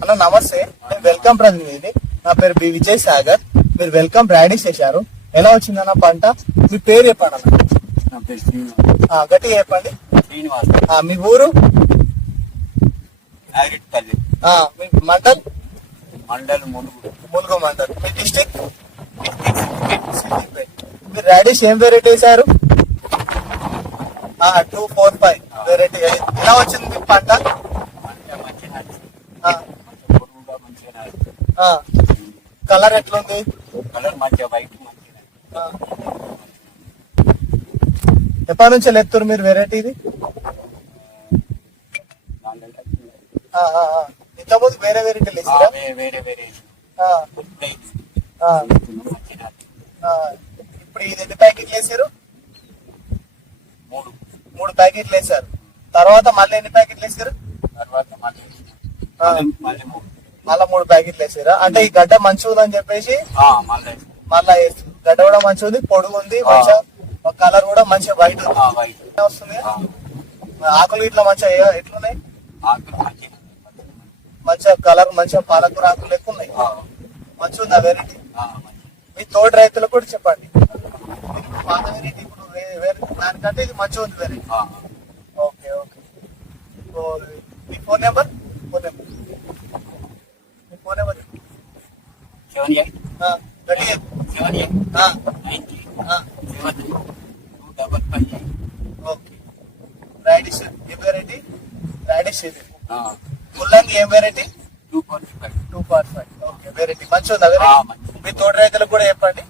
అన్న నమస్తే, నేను వెల్కమ్ ప్రతినిధిని. నా పేరు బి విజయ్ సాగర్. మీరు వెల్కమ్ రాడీస్ చేశారు, ఎలా వచ్చిందన్న పంట? మీ పేరు చెప్పండి అన్న. నా పేరు శ్రీనివాస్. గట్టిగా చెప్పండి. శ్రీనివాస్. మీ ఊరు? నాగిరెడ్డిపల్లి. మీ మండల్? ములుగు. ములుగు మండల్. మీ డిస్టిక్? మీరు రాడీస్ ఏం వెరైటీ వేశారు? 245 వెరైటీ. ఎలా వచ్చింది మీకు పంట? కలర్ ఎట్లుంది? కలర్ మంచిగా వైట్ మంచిగా. ఎప్పటి నుంచి ఎత్తురు మీరు వెరైటీది? ఇంతకుముందు వేరే వెరైటీలు వేసారా? వేరే వేరే. ఇప్పుడు ఇది ఎన్ని ప్యాకెట్లు వేసారు? మూడు ప్యాకెట్లు వేసారు. తర్వాత మళ్ళీ ఎన్ని ప్యాకెట్లు వేసారు? తర్వాత మళ్ళా 3 ప్యాకెట్లు వేసారా? అంటే ఈ గడ్డ మంచిగా ఉందని చెప్పేసి మళ్ళా వేస్తారు. గడ్డ కూడా మంచిగా ఉంది, పొడుగు ఉంది, మంచిగా కలర్ కూడా మంచిగా వైట్ వస్తుంది. ఆకులు ఇట్లా మంచిగా ఎట్లున్నాయి? మంచిగా కలర్ మంచిగా పాలకూర ఆకులు ఎక్కువ ఉన్నాయి. మంచిగా ఉందా వెరైటీ? మీ తోటి రైతులకు కూడా చెప్పండి. పాత వెరైటీ ఇప్పుడు దానికంటే ఇది మంచిగా ఉంది వెరైటీ. Okay okay. మీ ఫోన్ నెంబర్? మీ ఫోన్ నెంబర్ 78 ఓకే. రాడిష్ ఏం వెరైటీ? రాడిష్ ఇది. ముల్లంగి ఏం వెరైటీ? 245. ఓకే. వెరైటీ మంచిగా ఉందా వెరైటీ? మీ తోటి రైతులకు కూడా చెప్పండి.